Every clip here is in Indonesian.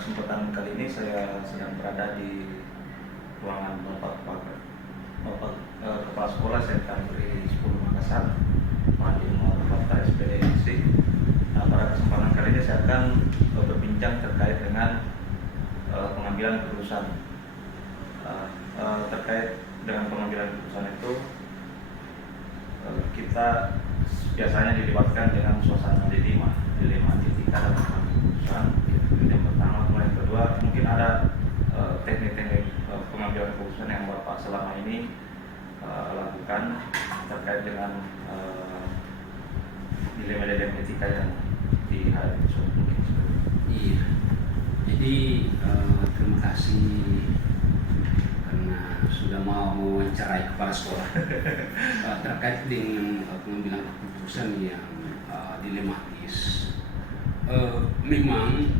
kesempatan kali ini saya sedang berada di ruangan Kepala Sekolah SMK Negeri 10 Makassar, Madin Kota SPDMC. Nah, pada kesempatan kali ini saya akan berbincang terkait dengan pengambilan keputusan. Terkait dengan pengambilan keputusan itu, kita biasanya dilibatkan dengan suasana dilema etika dalam pengambilan keputusan. Yang pertama, kemudian yang kedua, mungkin ada teknik-teknik pengambilan keputusan yang Bapak selama ini lakukan terkait dengan dilema etika yang dihadapi mungkin. Iya, jadi terima kasih karena sudah mau mewawancarai kepala sekolah terkait dengan pengambilan keputusan yang dilematis. Memang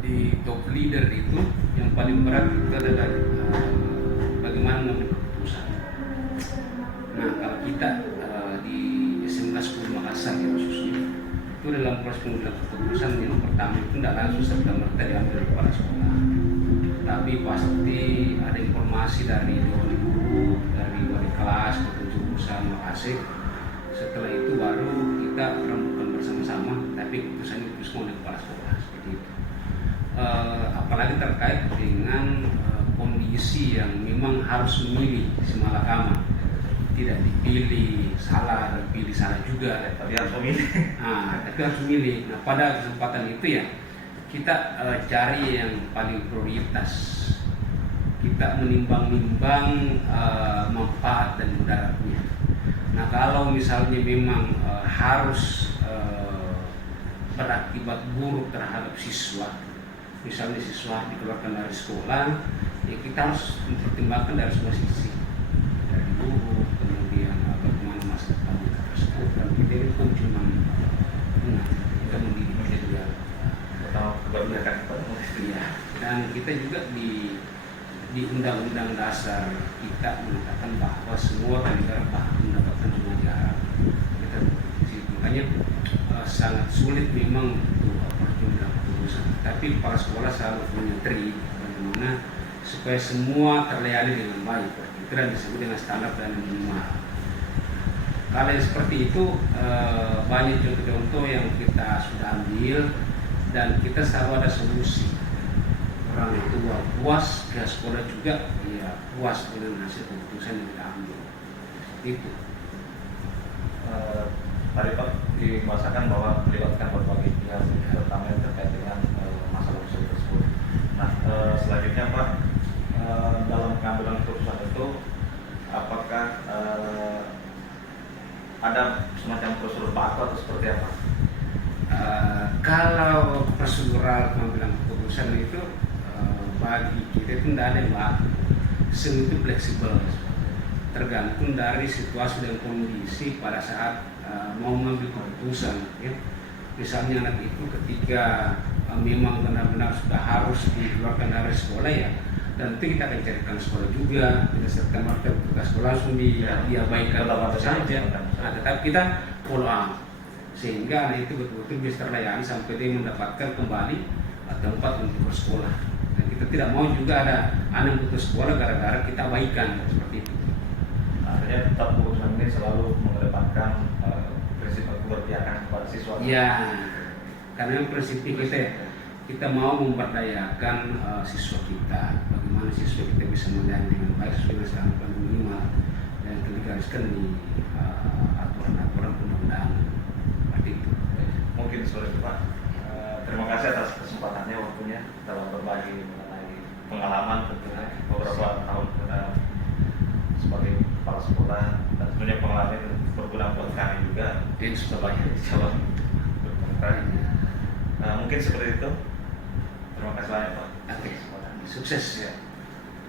di top leader itu yang paling berat itu adalah bagaimana mengambil keputusan. Nah, kalau kita di SMK 10 Makassar ya khususnya, itu dalam proses pengambilan keputusan yang pertama itu tidak langsung serta-merta diambil kepala sekolah, tapi pasti ada informasi dari guru, dari wali kelas, atau jurusan Makasih. Setelah itu baru kita rembukan bersama-sama, tapi keputusan itu semua oleh kepala sekolah seperti itu. Apalagi terkait dengan kondisi yang memang harus memilih semalakama, tidak dipilih salah, dipilih salah juga, Tapi harus memilih. Tapi harus memilih. Nah, pada kesempatan itu ya kita cari yang paling prioritas. Kita menimbang-nimbang manfaat dan mudaratnya. Nah, kalau misalnya memang harus berakibat buruk terhadap siswa, misalnya siswa dikeluarkan dari sekolah, ya kita harus mempertimbangkan dari semua sisi, dari guru, kemudian bagaimana masa depan tersebut. Dan kita ini kan cuma kita mendidik, kita juga keberpihakan kepada ya. Dan kita juga di Undang-Undang Dasar kita mengatakan bahwa semua negara berhak mendapatkan semua diharap. Makanya sangat sulit memang untuk pengambilan keputusan. Tapi kepala sekolah selalu punya trik bagaimana supaya semua terlayani dengan baik. Itu yang disebut dengan standar dan minimal. Kalau yang seperti itu banyak contoh-contoh yang kita sudah ambil dan kita selalu ada solusi. Orang tua puas, pihak sekolah juga ya puas dengan hasil keputusan yang kita ambil. Itu. Tadi Pak dimasakan bahwa melibatkan berbagai pihak, terutama yang terkait dengan masalah usul tersebut. Nah, selanjutnya Pak, dalam pengambilan keputusan itu, apakah ada semacam prosedur baku atau seperti apa? Kalau prosedural pengambilan keputusan itu bagi kita itu tidak ada yang baku, semua itu fleksibel, tergantung dari situasi dan kondisi pada saat mau mengambil keputusan. Ya. Misalnya anak itu ketika memang benar-benar sudah harus dikeluarkan dari sekolah ya, tentu kita akan carikan sekolah juga, tidak serta-merta tugas sekolah langsung diabaikan saja. Nah, tetapi kita follow up sehingga anak itu betul-betul bisa terlayani sampai dia mendapatkan kembali tempat untuk bersekolah. Dan kita tidak mau juga ada anak putus sekolah gara-gara kita abaikan seperti itu. Artinya tetap keputusan ini selalu mengedepankan prinsip keberpihakan kepada siswa. Ya, karena prinsip kita mau memberdayakan siswa kita. Bagaimana siswa kita bisa melayani dengan baik sesuai dengan standar minimal dan itu digariskan di aturan-aturan undang-undang seperti itu. Mungkin seperti itu Pak. Terima kasih atas kesempatannya, waktunya dalam berbagi mengenai pengalaman tentunya beberapa tahun sebagai kepala sekolah, dan tentunya pengalaman berguna buat kami juga. Ini sudah banyak Insyaallah. Mungkin seperti itu. Terima kasih banyak Pak. Sukses Ya.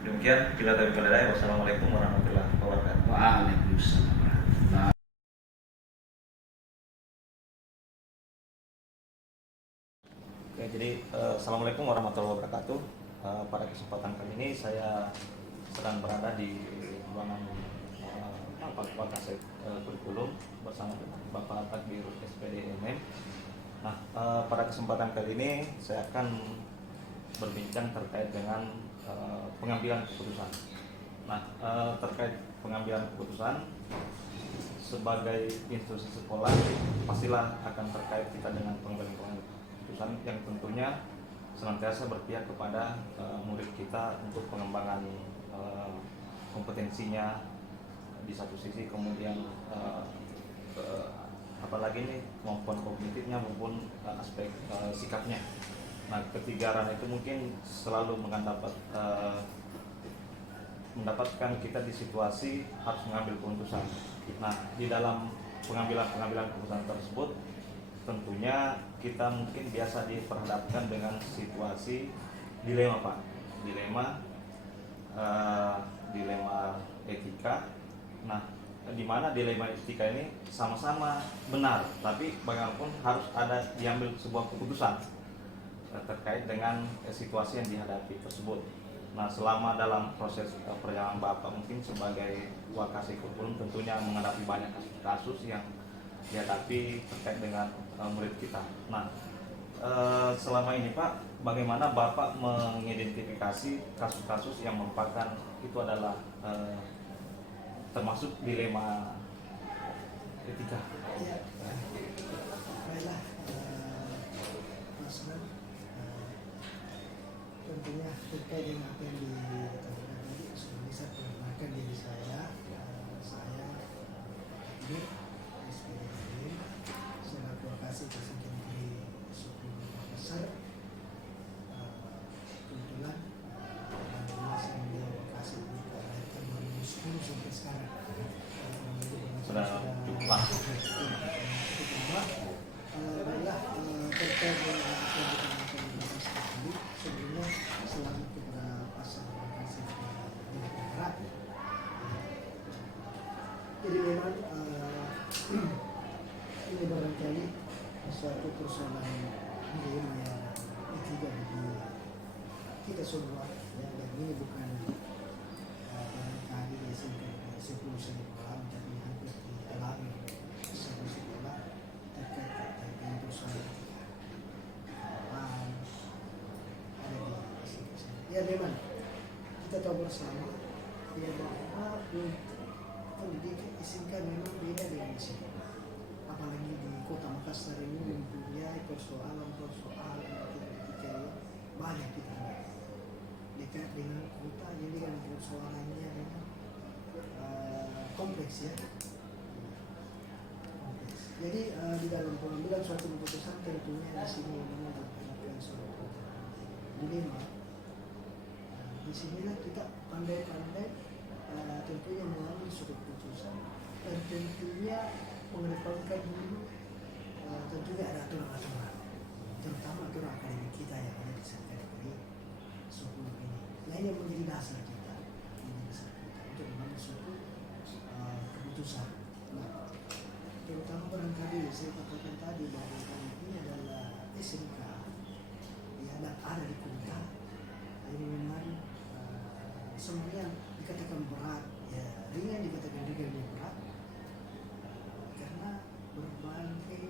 Demikian, bila dari Balai. Wassalamualaikum warahmatullahi wabarakatuh. Waalaikumsalam. Oke, jadi assalamualaikum warahmatullahi wabarakatuh. Pada kesempatan kali ini saya sedang berada di ruangan Fakultas Kurikulum bersama dengan Bapak Takbir SPDMM. Nah, pada kesempatan kali ini saya akan berbincang terkait dengan pengambilan keputusan. Nah, terkait pengambilan keputusan sebagai institusi sekolah pastilah akan terkait kita dengan pengambilan keputusan yang tentunya senantiasa berpihak kepada murid kita untuk pengembangan kompetensinya di satu sisi, kemudian apalagi ini kemampuan kognitifnya maupun aspek sikapnya. Nah, ketiga ranah itu mungkin selalu mendapatkan kita di situasi harus mengambil keputusan. Nah, di dalam pengambilan keputusan tersebut tentunya kita mungkin biasa diperhadapkan dengan situasi dilema, Pak. Dilema etika. Nah, di mana dilema etika ini sama-sama benar, tapi bagaimanapun harus ada diambil sebuah keputusan terkait dengan situasi yang dihadapi tersebut. Nah, selama dalam proses perjalanan Bapak mungkin sebagai wakasih kurikulum tentunya menghadapi banyak kasus yang dihadapi terkait dengan murid kita. Nah, selama ini Pak, bagaimana Bapak mengidentifikasi kasus-kasus yang merupakan itu adalah termasuk dilema etika? Ya, baiklah, Mas Man, tentunya terkait dengan apa yang dikatakan tadi, sebelumnya saya perkenalkan diri saya. Saya ini SPDM, saya advokasi Presiden Negeri Suku Makassar. Kebetulan alhamdulillah saya menjadi advokasi ini dari tahun 2010 sampai sekarang. Sudah cukup lama. Baiklah, terkait dengan apa yang dikatakan di Mas tadi, sebelumnya selamat kepada pasar organisasi di negara. Jadi memang ini barangkali suatu persoalan dilema yang ketiga bagi kita semua, ya, dan ini bukan barangkali SMK 10 sekolah, tapi hampir dialami sebuah sekolah terkait dengan persoalan etika. Ada di sini. Ya memang kita tahu bersama ya bahwa pendidikan SMK memang beda dengan SMK. Apalagi di Kota Makassar ini mempunyai persoalan etika yang banyak kita hadapi. Dekat dengan kota, jadi kan persoalannya memang kompleks, ya. Kompleks. Jadi di dalam pengambilan suatu keputusan tentunya di sini memang pengambilan suatu dilema. Di sinilah kita pandai-pandai tentunya mengambil suatu keputusan dan tentunya mengedepankan dulu tentunya ada aturan-aturan, terutama aturan akademik kita yang ada di Sertifikasi Suku ini. Nah, ini yang menjadi dasar kita, untuk mengambil suatu keputusan. Nah, terutama barangkali saya katakan tadi bahwa ini adalah SMK yang ada di kota. Ini memang semuanya dikatakan berat, ya ringan dikatakan ringan dan berat, karena berbagai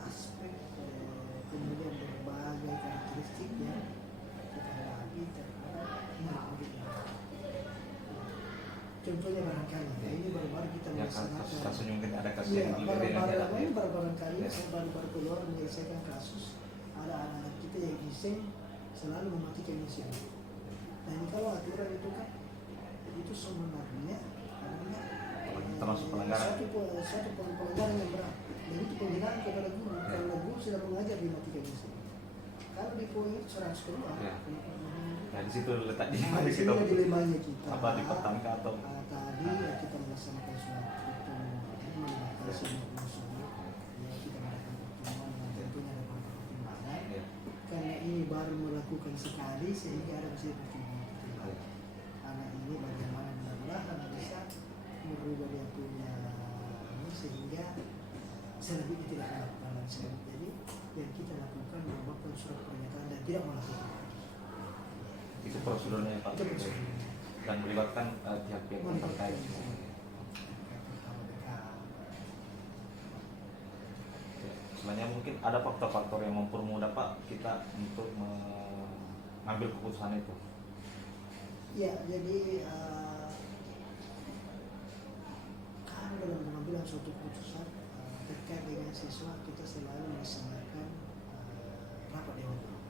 aspek kemudian berbagai karakteristiknya kita hadapi terhadap murid. Contohnya barangkali, ya ini baru-baru kita melaksanakan. Kasus mungkin ada kasus Ya, yang barangkali saya baru keluar menyelesaikan kasus. Ada anak-anak kita yang iseng selalu mematikan mesin. Nah, ini kalau aturan itu kan itu sebenarnya termasuk pelanggaran. Satu pelanggaran yang berat. Dan itu penghinaan kepada guru. Karena guru sudah mengajar di matikan mesin. Kalau di poin itu 100 keluar. Ya. Nah, di situ letak di Di sini dilemanya kita. apa dipertahankan atau tadi ya kita melaksanakan suatu pertemuan semua usul, ya kita melakukan pertemuan yang tentunya ada beberapa pertimbangan. ya. Karena ini baru melakukan sekali sehingga ada bisa pertimbangan. Karena ini bagaimana mudah-mudahan bisa merubah dia punya ini sehingga selebihnya tidak melakukan sekali. Jadi yang kita lakukan membuatkan surat pernyataan dan tidak melakukan. Itu prosedurnya Pak. Itu prosedurnya. Dan melibatkan pihak-pihak yang terkait. istilahnya mungkin ada faktor-faktor yang mempermudah Pak kita untuk mengambil keputusan itu. Ya, jadi kan dalam pengambilan suatu keputusan terkait dengan siswa kita selalu melaksanakan rapat dewan guru.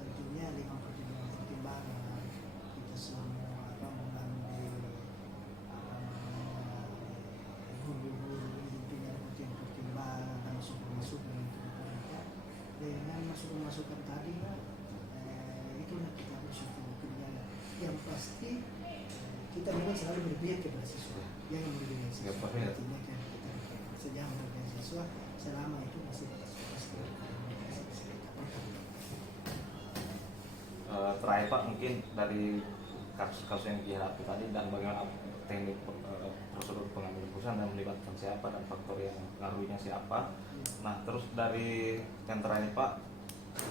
Tentunya dengan pertimbangan kita semua mengambil guru-guru itu yang pertimbangan dan masukan mereka dengan masukan tadi itulah kita harus suatu kerjaan yang pasti kita memang selalu berpihak kepada siswa yang merugikan siswa. Artinya kan kita sejauh merugikan siswa selama itu masih terakhir Pak, mungkin dari kasus-kasus yang dihadapi tadi dan bagaimana teknik prosedur pengambilan keputusan dan melibatkan siapa dan faktor yang mengaruhinya siapa. Nah terus dari yang terakhir Pak,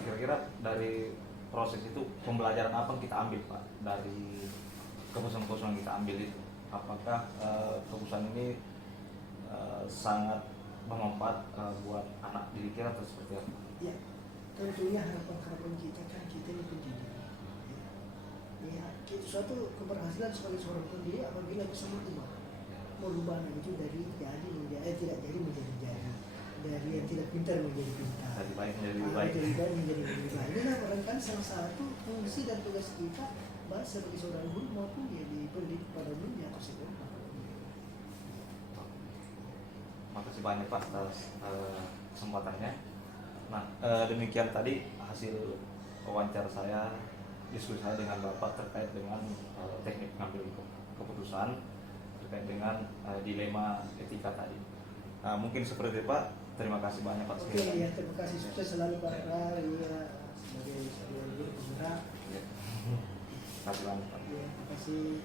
kira-kira dari proses itu pembelajaran apa yang kita ambil Pak dari keputusan-keputusan yang kita ambil itu? Apakah keputusan ini sangat bermanfaat buat anak didik kita atau seperti apa? Ya, tentunya harapan kita kan kita ini pendidik. Ya, suatu keberhasilan sebagai seorang pendidik apabila bisa merubah itu dari jadi menjadi tidak jadi menjadi jadi, dari yang tidak pintar menjadi pintar, Dari baik menjadi lebih baik. dari baik menjadi lebih baik. Inilah barangkali salah satu fungsi dan tugas kita baik sebagai seorang guru maupun jadi pendidik pada dunia atau sekolah. Makasih banyak Pak atas kesempatannya. Nah demikian tadi hasil wawancara saya, diskusi saya dengan Bapak terkait dengan teknik mengambil keputusan terkait dengan dilema etika tadi. Nah, mungkin seperti itu Pak. Terima kasih banyak Pak. Oke, ya terima kasih, sukses selalu Pak Rar, ya sebagai seorang guru penggerak. Terima kasih banyak Pak. Ya, terima kasih.